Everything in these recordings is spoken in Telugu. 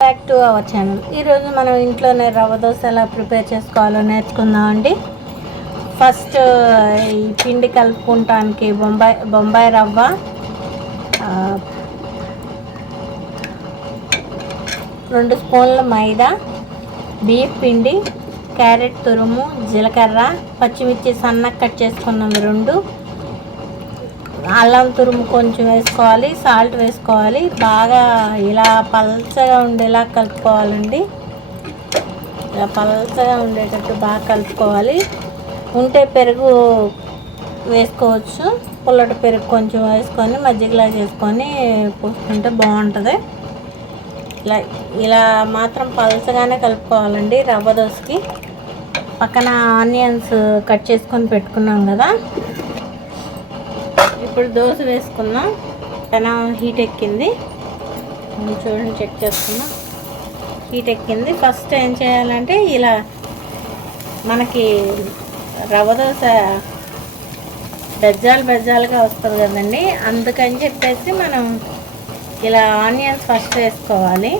Back to our channel. ఈరోజు మనం ఇంట్లోనే రవ్వ దోశ ఎలా ప్రిపేర్ చేసుకోవాలో నేర్చుకుందాం అండి. ఫస్ట్ ఈ పిండి కలుపుకుంటానికి బొంబాయి రవ్వ, ఆ, 2 స్పూన్ల మైదా, బియ్యం పిండి, క్యారెట్ తురుము, జీలకర్ర, పచ్చిమిర్చి సన్నగా కట్ చేసుకున్నాము 2, అల్లం తురుము కొంచెం వేసుకోవాలి, సాల్ట్ వేసుకోవాలి. బాగా ఇలా పల్చగా ఉండేలా కలుపుకోవాలండి. ఇలా పల్చగా ఉండేటట్టు బాగా కలుపుకోవాలి. ఉంటే పెరుగు వేసుకోవచ్చు, పుల్లటి పెరుగు కొంచెం వేసుకొని మజ్జిగలా చేసుకొని పోసుకుంటే బాగుంటుంది. ఇలా మాత్రం పల్చగానే కలుపుకోవాలండి రవ్వ దోశకి. పక్కన ఆనియన్స్ కట్ చేసుకొని పెట్టుకున్నాం కదా, ఇప్పుడు దోశ వేసుకుందాం. పెనం హీట్ ఎక్కింది, చూడండి, చెక్ చేసుకుందాం. హీట్ ఎక్కింది. ఫస్ట్ ఏం చేయాలంటే, ఇలా మనకి రవ్వ దోశ బెజ్జాలుగా వస్తుంది కదండి, అందుకని చెప్పేసి మనం ఇలా ఆనియన్స్ ఫస్ట్ వేసుకోవాలి.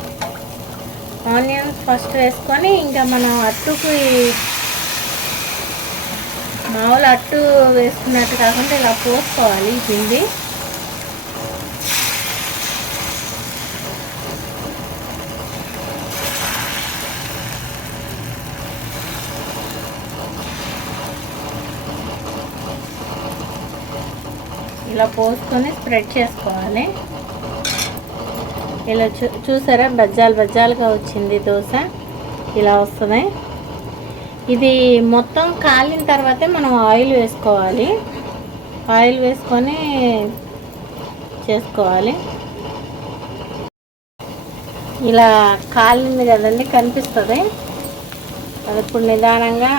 ఆనియన్స్ ఫస్ట్ వేసుకొని ఇంకా మనం అట్టుకు మామూలు అట్టు వేసుకున్నట్టు కాకుండా ఇలా పోసుకోవాలి ఈ పిండి. ఇలా పోసుకొని స్ప్రెడ్ చేసుకోవాలి. ఇలా చూసారా, బెజ్జాలుగా వచ్చింది దోశ. ఇలా వస్తుంది. ఇది మొత్తం కాలిన తర్వాతే మనం ఆయిల్ వేసుకోవాలి. ఆయిల్ వేసుకొని చేసుకోవాలి. ఇలా కాలింది కదండి, కనిపిస్తుంది. అది ఇప్పుడు నిదానంగా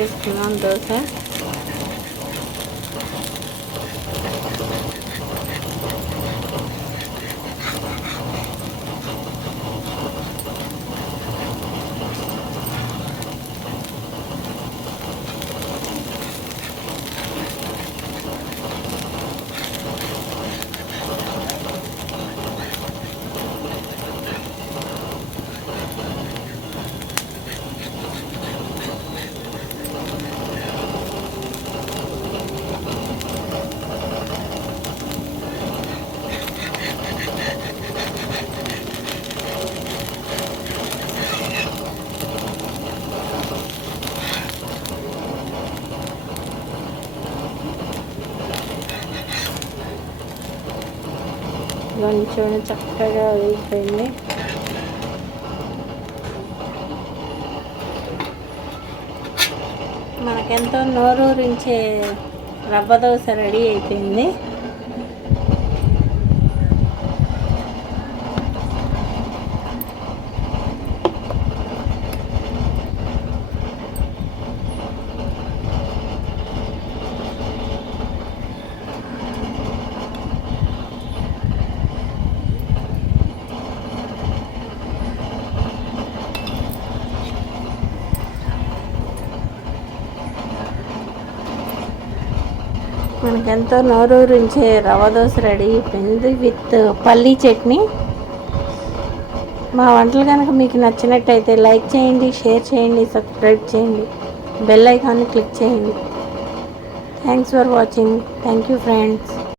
తీసుకున్నాం దోశ. చూడండి, చక్కగా వేగిపోయింది. మనకెంతో నోరూరించే రవ్వ దోశ రెడీ అయిపోయింది. మనకెంతో నోరూరించే రవ్వ దోశ రెడీ అయిపోయింది విత్ పల్లీ చట్నీ. మా వంటలు కనుక మీకు నచ్చినట్టయితే లైక్ చేయండి, షేర్ చేయండి, సబ్స్క్రైబ్ చేయండి, బెల్ ఐకాన్ని క్లిక్ చేయండి. Thanks for watching. Thank you friends.